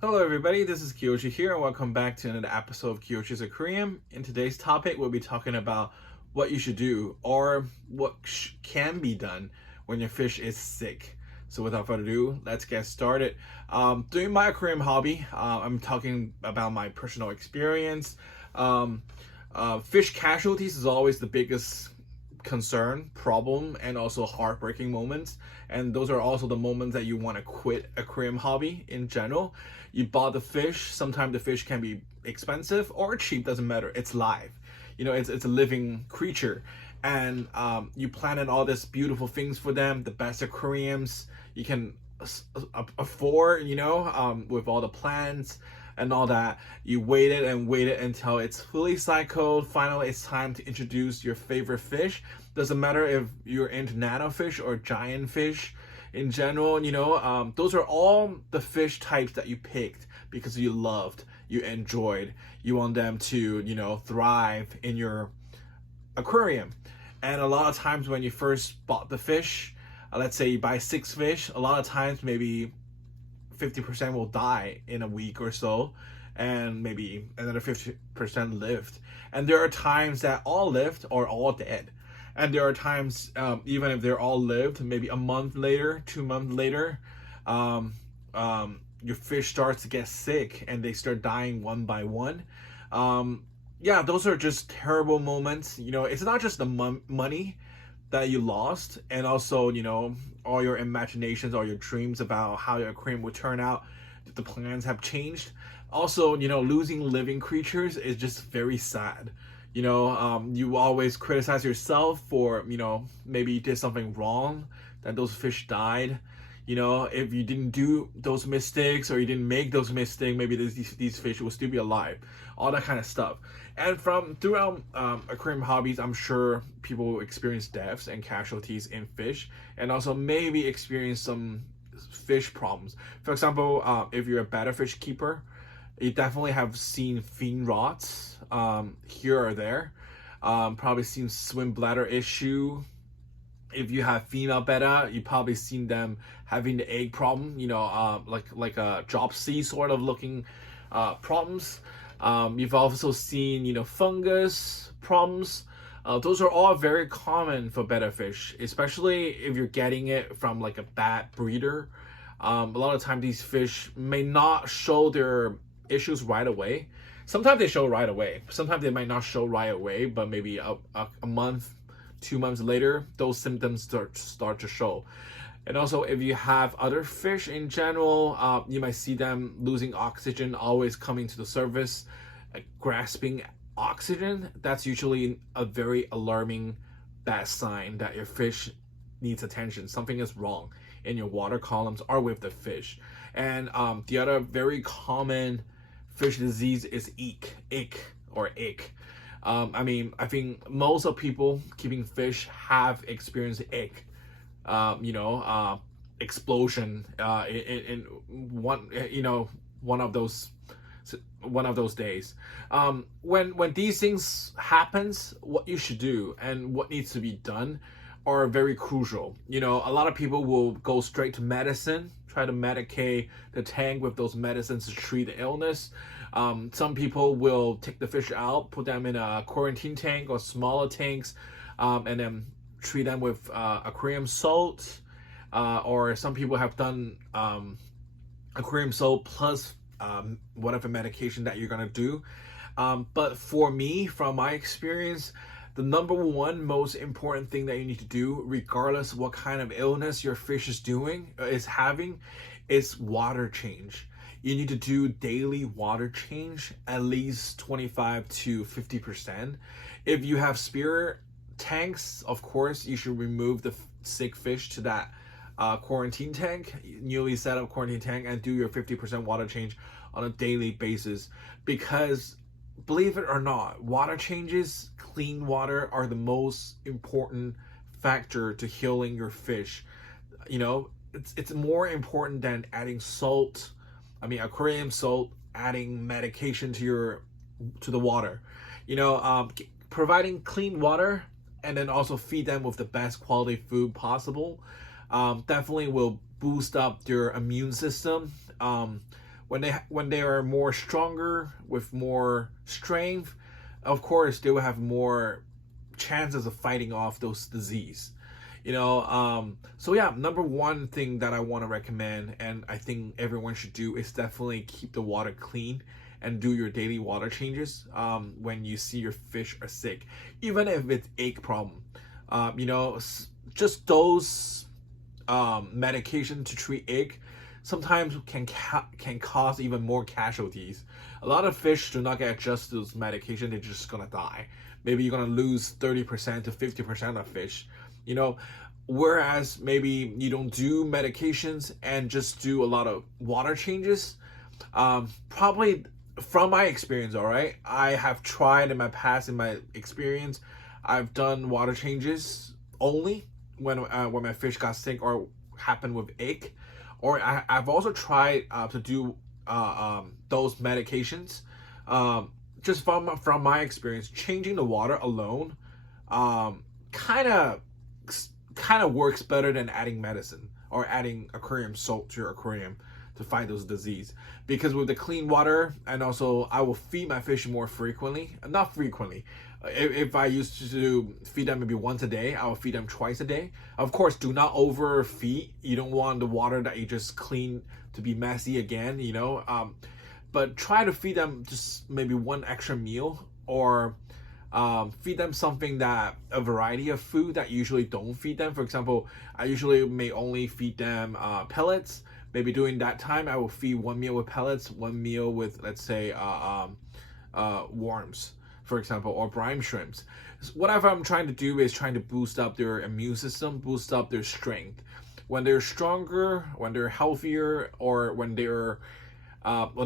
Hello everybody, this is Kiyoshi here and welcome back to another episode of Kiyoshi's Aquarium. In today's topic, we'll be talking about what you should do or what can be done when your fish is sick. So without further ado, let's get started. Doing my aquarium hobby, I'm talking about my personal experience. Fish casualties is always the biggest concern, problem, and also heartbreaking moments. And those are also the moments that you want to quit aquarium hobby in general. You bought the fish, sometimes the fish can be expensive or cheap, doesn't matter. It's live. It's a living creature. And you planted all these beautiful things for them, the best aquariums you can afford, with all the plants and all that. You waited and waited until it's fully cycled. Finally, it's time to introduce your favorite fish. Doesn't matter if you're into nano fish or giant fish in general, those are all the fish types that you picked because you loved, you enjoyed, you want them to, thrive in your aquarium. And a lot of times when you first bought the fish, let's say you buy 6 fish, a lot of times maybe 50% will die in a week or so, and maybe another 50% lived. And there are times that all lived or all dead. And there are times, even if they're all lived, maybe a month later, 2 months later, your fish starts to get sick and they start dying one by one. Yeah, those are just terrible moments. It's not just the money that you lost, and also, all your imaginations, all your dreams about how your aquarium would turn out, the plans have changed. Also, losing living creatures is just very sad. You always criticize yourself for, maybe you did something wrong, that those fish died. If you didn't do those mistakes or you didn't make those mistakes, maybe these fish will still be alive. All that kind of stuff. And throughout aquarium hobbies, I'm sure people will experience deaths and casualties in fish, and also maybe experience some fish problems. For example, if you're a betta fish keeper, you definitely have seen fin rots here or there. Probably seen swim bladder issue. If you have female betta, you probably seen them having the egg problem, like a dropsy sort of looking problems. You've also seen, fungus problems. Those are all very common for betta fish, especially if you're getting it from like a bad breeder. A lot of times these fish may not show their issues right away. Sometimes they show right away. Sometimes they might not show right away, but maybe a month, 2 months later, those symptoms start to show. And also, if you have other fish in general, you might see them losing oxygen, always coming to the surface, grasping oxygen. That's usually a very alarming, bad sign that your fish needs attention. Something is wrong in your water columns or with the fish. And the other very common fish disease is ick. I think most of people keeping fish have experienced ick. Explosion in one of those days. When these things happens, what you should do and what needs to be done are very crucial. A lot of people will go straight to medicine, try to medicate the tank with those medicines to treat the illness. Some people will take the fish out, put them in a quarantine tank or smaller tanks, and then treat them with aquarium salt. Or some people have done aquarium salt plus whatever medication that you're gonna do. But for me, from my experience, the number one most important thing that you need to do, regardless of what kind of illness your fish is having, is water change. You need to do daily water change, at least 25 to 50%. If you have spare tanks, of course, you should remove the sick fish to that quarantine tank, newly set up quarantine tank, and do your 50% water change on a daily basis. Because believe it or not, water changes, clean water, are the most important factor to healing your fish. It's more important than adding salt. Aquarium salt, adding medication to the water. Providing clean water and then also feed them with the best quality food possible definitely will boost up their immune system. when they are more stronger with more strength, of course they will have more chances of fighting off those disease. So yeah, number one thing that I want to recommend, and I think everyone should do, is definitely keep the water clean and do your daily water changes when you see your fish are sick, even if it's ache problem. Just those medication to treat ache sometimes can cause even more casualties. A lot of fish do not get adjusted to those medication; they're just gonna die. Maybe you're gonna lose 30% to 50% of fish. Whereas maybe you don't do medications and just do a lot of water changes. Probably from my experience, all right, I have tried in my past, in my experience, I've done water changes only when my fish got sick or happened with ache, or I've also tried to do those medications. Just from my experience, changing the water alone kind of works better than adding medicine or adding aquarium salt to your aquarium to fight those disease. Because with the clean water, and also I will feed my fish more frequently. Not frequently. If I used to feed them maybe once a day, I will feed them twice a day. Of course, do not overfeed. You don't want the water that you just clean to be messy again, but try to feed them just maybe one extra meal, or feed them a variety of food that you usually don't feed them. For example, I usually may only feed them pellets. Maybe during that time, I will feed one meal with pellets, one meal with, let's say, worms, for example, or brine shrimps. Whatever I'm trying to do is trying to boost up their immune system, boost up their strength. When they're stronger, when they're healthier, or when the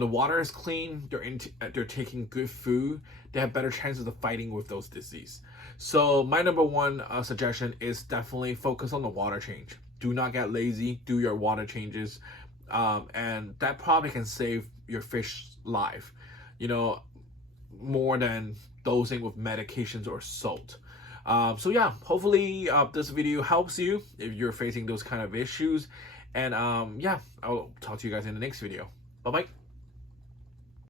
water is clean, they're taking good food, they have better chances of fighting with those diseases. So my number one suggestion is definitely focus on the water change. Do not get lazy. Do your water changes, and that probably can save your fish life, more than dosing with medications or salt. So yeah, hopefully this video helps you if you're facing those kind of issues. And yeah, I'll talk to you guys in the next video. Bye bye.